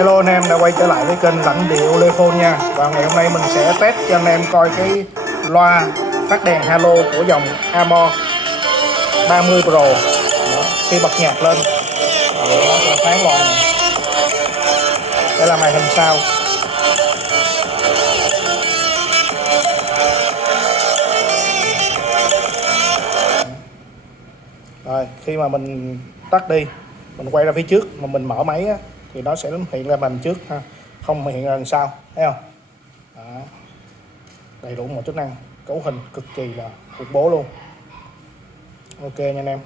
Hello anh em đã quay trở lại với kênh Lãnh Địa Ulefone nha. Và ngày hôm nay mình sẽ test cho anh em coi cái loa phát đèn halo của dòng Amor 30 Pro. Đó, khi bật nhạc lên nó sẽ sáng loa này. Đây là màn hình sau. Rồi khi mà mình tắt đi, mình quay ra phía trước mà mình mở máy á, thì nó sẽ hiện ra màn trước ha, không hiện ra đằng sau, thấy không? Đó. Đầy đủ một chức năng, cấu hình cực kỳ là khủng bố luôn. Ok nha anh em.